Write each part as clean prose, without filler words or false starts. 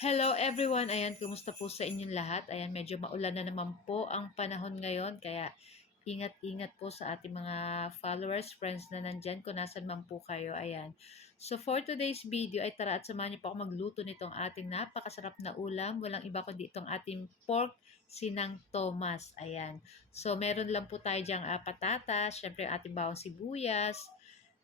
Hello everyone! Ayan, kumusta po sa inyong lahat? Ayan, medyo maulan na naman po ang panahon ngayon, kaya ingat-ingat po sa ating mga followers, friends na nandyan, kung nasan man po kayo. Ayan. So for today's video ay tara at samahan niyo po ako magluto nitong ating napakasarap na ulam. Walang iba kundi itong ating pork sinang Thomas. Ayan. So meron lang po tayo dyang patatas, syempre ating bawang sibuyas,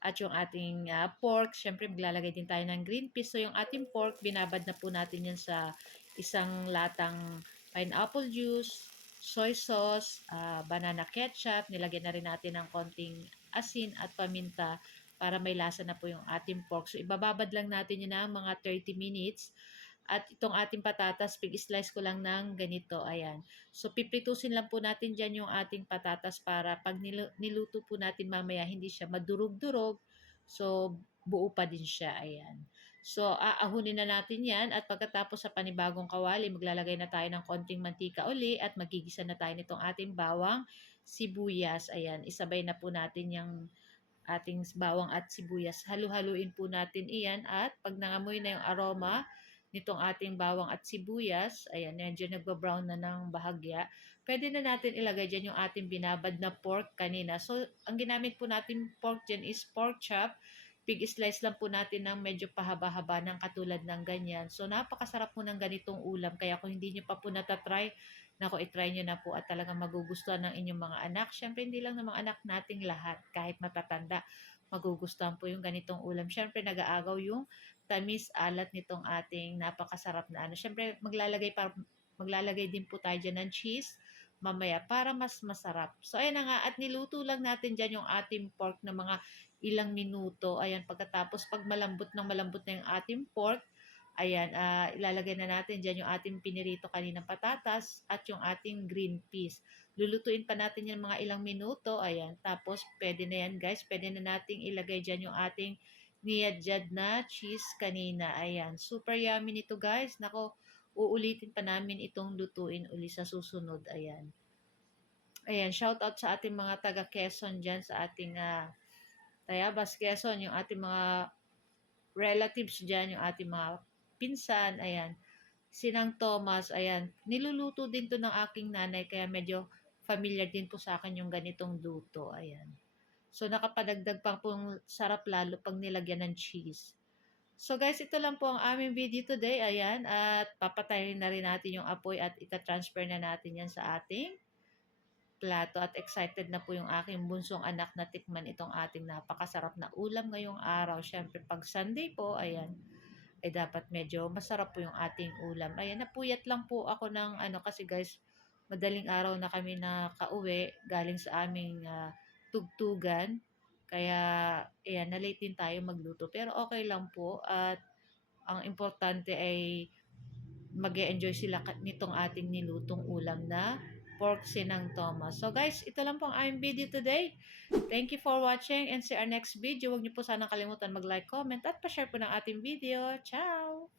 at yung ating pork, syempre maglalagay din tayo ng green peas. So yung ating pork, binabad na po natin yan sa isang latang pineapple juice, soy sauce, banana ketchup. Nilagyan na rin natin ng konting asin at paminta para may lasa na po yung ating pork. So ibababad lang natin yun ng mga 30 minutes. At itong ating patatas, pig-slice ko lang ng ganito. Ayan. So, pipritusin lang po natin dyan yung ating patatas para pag niluto po natin mamaya, hindi siya madurog-durog. So, buo pa din siya. Ayan. So, aahunin na natin yan. At pagkatapos sa panibagong kawali, maglalagay na tayo ng konting mantika uli at magigisa na tayo nitong ating bawang sibuyas. Ayan. Isabay na po natin yung ating bawang at sibuyas. Halu-haluin po natin iyan at pag nangamoy na yung aroma nitong ating bawang at sibuyas, ayan, medyo nagba-brown na ng bahagya, pwede na natin ilagay dyan yung ating binabad na pork kanina. So, ang ginamit po natin pork dyan is pork chop. Pig slice lang po natin ng medyo pahaba-haba ng katulad ng ganyan. So, napakasarap po ng ganitong ulam. Kaya kung hindi nyo pa po natatry, nako, itry nyo na po at talagang magugustuhan ng inyong mga anak. Siyempre, hindi lang ng mga anak nating lahat, kahit matatanda, magugustuhan po yung ganitong ulam. Siyempre, nag-aagaw yung tamis alat nitong ating napakasarap na ano. Siyempre, maglalagay din po tayo dyan ng cheese mamaya para mas masarap. So, ayan na nga. At niluto lang natin dyan yung ating pork na mga ilang minuto. Ayan, pagkatapos, pag malambot na yung ating pork, ayan, ilalagay na natin dyan yung ating pinirito kaninang patatas at yung ating green peas. Lulutuin pa natin yan mga ilang minuto. Ayan, tapos pwede na yan guys. Pwede na nating ilagay dyan yung ating niyadjad na cheese kanina. Ayan, super yummy nito guys. Nako, uulitin pa namin itong lutuin uli sa susunod. Ayan. Ayan, shout out sa ating mga taga Quezon dyan, sa ating Tayabas, Quezon, yung ating mga relatives dyan, yung ating mga pinsan, ayan. Sinang Thomas, ayan. Niluluto din to ng aking nanay, kaya medyo familiar din po sa akin yung ganitong luto, ayan. So, nakapadagdag pa pong sarap lalo pag nilagyan ng cheese. So guys, ito lang po ang aming video today. Ayan, at papatayin na rin natin yung apoy at ita-transfer na natin yan sa ating plato. At excited na po yung aking bunsong anak na tikman itong ating napakasarap na ulam ngayong araw. Siyempre, pag Sunday po, ayan, ay dapat medyo masarap po yung ating ulam. Ayan, napuyat lang po ako ng ano kasi guys, madaling araw na kami nakauwi galing sa aming tugtugan. Kaya, ayan, na-late din tayo magluto. Pero okay lang po at ang importante ay mag-e-enjoy sila nitong ating nilutong ulam na pork sinang Thomas. So guys, ito lang po ang aming video today. Thank you for watching and see our next video. Huwag niyo po sanang kalimutan mag-like, comment at pa-share po ng ating video. Ciao!